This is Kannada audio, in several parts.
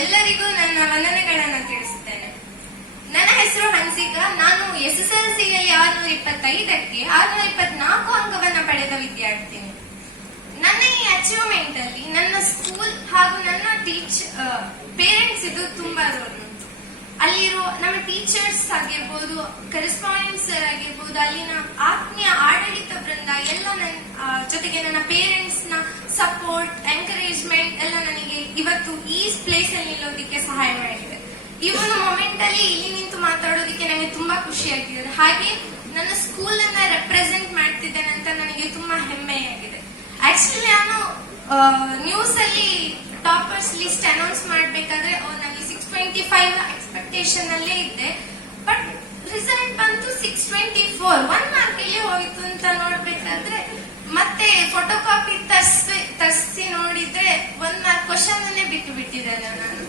ಎಲ್ಲರಿಗೂ ನನ್ನ ವಂದನೆಗಳನ್ನು ತಿಳಿಸುತ್ತೇನೆ. ನನ್ನ ಹೆಸರು ಹನ್ಸಿಕಾ. ನಾನು ಎಸ್ ಎಸ್ ಎಲ್ ಸಿಯಲ್ಲಿ ಆರುನೂರ ಇಪ್ಪತ್ತೈದಕ್ಕೆ ಆರುನೂರ ಇಪ್ಪತ್ನಾಲ್ಕು ಅಂಕವನ್ನು ಪಡೆದ ವಿದ್ಯಾರ್ಥಿನಿ. ನನ್ನ ಈ ಅಚೀವ್ಮೆಂಟ್ ಅಲ್ಲಿ ನನ್ನ ಸ್ಕೂಲ್ ಹಾಗೂ ನನ್ನ ಟೀಚ್ ಪೇರೆಂಟ್ಸ್ ಇದು ತುಂಬಾ ರೋಲ್ ಅಲ್ಲಿರೋ ನಮ್ಮ ಟೀಚರ್ಸ್ ಆಗಿರ್ಬೋದು ಕರೆಸ್ಪಾಂಡೆಂಟ್ ಸರ್ ಆಗಿರ್ಬೋದು, ಅಲ್ಲಿನ ಆತ್ಮೀಯ ಆಡಳಿತ ವೃಂದ ಎಲ್ಲ ನನ್ನ ಜೊತೆಗೆ ನನ್ನ ಪೇರೆಂಟ್ಸ್ನ ಸಪೋರ್ಟ್ ಎಂಕರೇಜ್ಮೆಂಟ್ ಎಲ್ಲ ನನಗೆ ಇವತ್ತು ಈ ಪ್ಲೇಸ್ ಅಲ್ಲಿ ನಿಲ್ಲೋದಕ್ಕೆ ಸಹಾಯ ಮಾಡಿದೆ. ಒಂದು ಮೊಮೆಂಟ್ ಅಲ್ಲಿ ಇಲ್ಲಿ ನಿಂತು ಮಾತಾಡೋದಕ್ಕೆ ನನಗೆ ತುಂಬಾ ಖುಷಿ ಆಗಿದೆ ಹಾಗೆ ನನ್ನ ಸ್ಕೂಲ್ ಅನ್ನ ರೆಪ್ರೆಸೆಂಟ್ ಮಾಡ್ತಿದ್ದೇನೆ ಅಂತ ನನಗೆ ತುಂಬಾ ಹೆಮ್ಮೆಯಾಗಿದೆ. ಆಕ್ಚುಲಿ ನಾನು ನ್ಯೂಸ್ ಅಲ್ಲಿ ಟಾಪರ್ಸ್ ಲಿಸ್ಟ್ ಅನೌನ್ಸ್ ಮಾಡ್ಬೇಕಾದ್ರೆ ನನಗೆ ಸಿಕ್ಸ್ ಟ್ವೆಂಟಿ ಫೈವ್ ಎಕ್ಸ್ಪೆಕ್ಟೇಷನ್ ಅಲ್ಲೇ ಇದ್ದೆ. ಬಟ್ ರಿಸಲ್ಟ್ ಬಂತು six twenty four one mark ಹೋಯ್ತು ಅಂತ ನೋಡ್ಬೇಕಾದ್ರೆ, ಮತ್ತೆ ಫೋಟೋ ಕಾಪಿ ತರ್ಸಿ ತರ್ಸಿ ನೋಡಿದ್ರೆ ಒಂದ್ ಮಾರ್ಕ್ ಕ್ವಶನ್ ಅನ್ನೇ ನಾನು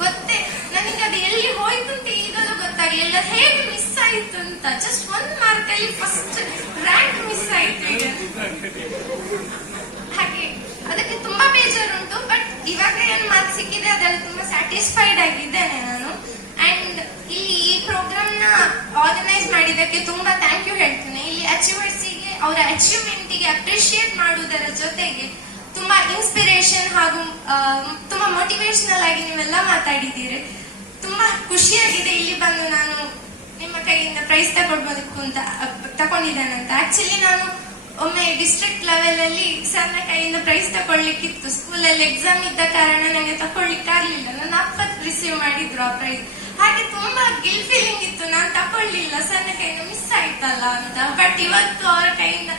ಗೊತ್ತೇ? ನನಗೆ ಅದು ಎಲ್ಲಿ ಹೋಯ್ತು ಅಂತ ಈಗಲೂ ಗೊತ್ತಾಗ್ಲಿಲ್ಲ. ಹೇಗೆ ಮಿಸ್ ಆಯ್ತು ಅಂತ ಜಸ್ಟ್ ಒಂದ್ ಮಾರ್ಕಲ್ಲಿ ಫಸ್ಟ್ ರ್ಯಾಂಕ್ ಮಿಸ್ ಆಯ್ತು ಈಗ. ಹಾಗೆ, ಅದಕ್ಕೆ ತುಂಬಾ ಬೇಜಾರುಂಟು ಬಟ್ ಇವಾಗ ಏನ್ ಮಾರ್ಕ್ ಸಿಕ್ಕಿದೆ ಅದ್ರಲ್ಲಿ ತುಂಬಾ ಸ್ಯಾಟಿಸ್ಫೈಡ್ ಆಗಿದ್ದೇನೆ ನಾನು. ಅಂಡ್ ಇಲ್ಲಿ ಈ ಪ್ರೋಗ್ರಾಮ್ನ ಆರ್ಗನೈಸ್ ಮಾಡಿದಕ್ಕೆ ತುಂಬಾ ಥ್ಯಾಂಕ್ ಯು ಹೇಳ್ತೇನೆ. ಇಲ್ಲಿ ಅಚೀವರ್ಸ್ಗೆ, ಅವರ ಅಚೀವ್ಮೆಂಟ್ಗೆ ಅಪ್ರಿಶಿಯೇಟ್ ಮಾಡುವುದರ ಜೊತೆಗೆ ತುಂಬಾ ಇನ್ಸ್ಪಿರೇಷನ್ ಹಾಗೂ ಮೋಟಿವೇಶನಲ್ ಆಗಿ ನೀವೆಲ್ಲ ಮಾತಾಡಿದ್ದೀರಿ. ತುಂಬಾ ಖುಷಿಯಾಗಿದೆ ಇಲ್ಲಿ ಬಂದು ನಾನು ನಿಮ್ಮ ಕೈಯಿಂದ ಪ್ರೈಸ್ ತಗೊಳ್ಬೋದಕ್ಕು ಅಂತ ತಗೊಂಡಿದ್ದೇನೆ ಅಂತ ಆಕ್ಚುಲಿ ನಾನು ಒಮ್ಮೆ ಡಿಸ್ಟ್ರಿಕ್ಟ್ ಲೆವೆಲ್ ಅಲ್ಲಿ ಸರ್ನ ಕೈಯಿಂದ ಪ್ರೈಸ್ ತಗೊಳ್ಲಿಕ್ಕಿತ್ತು ಸ್ಕೂಲಲ್ಲಿ ಎಕ್ಸಾಮ್ ಇದ್ದ ಕಾರಣ ನನಗೆ ತಗೊಳ್ಲಿಕ್ಕೆ ಆಗ್ಲಿಲ್ಲ. ನನ್ನ ಅಪ್ಪ ರಿಸೀವ್ ಮಾಡಿದ್ರು ಆ ಪ್ರೈಸ್ ಹಾಗೆ ತುಂಬಾ ಗಿಲ್ ಫೀಲಿಂಗ್ ಇತ್ತು. ನಾನು ತಗೊಳ್ಲಿಲ್ಲ ಸರ್ನ ಕೈಯಿಂದ ಮಿಸ್ ಆಯ್ತಲ್ಲ ಅಂತ. ಬಟ್ ಇವತ್ತು ಅವರ ಕೈಯಿಂದ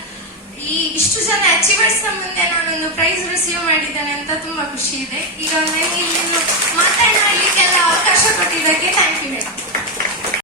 ಈ ಇಷ್ಟು ಜನ ಅಚೀವರ್ಸ್ ಮುಂದೆ ನಾನೊಂದು ಪ್ರೈಸ್ ರಿಸೀವ್ ಮಾಡಿದ್ದಾನೆ ಅಂತ ತುಂಬಾ ಖುಷಿ ಇದೆ. ಈಗ ಇಲ್ಲಿ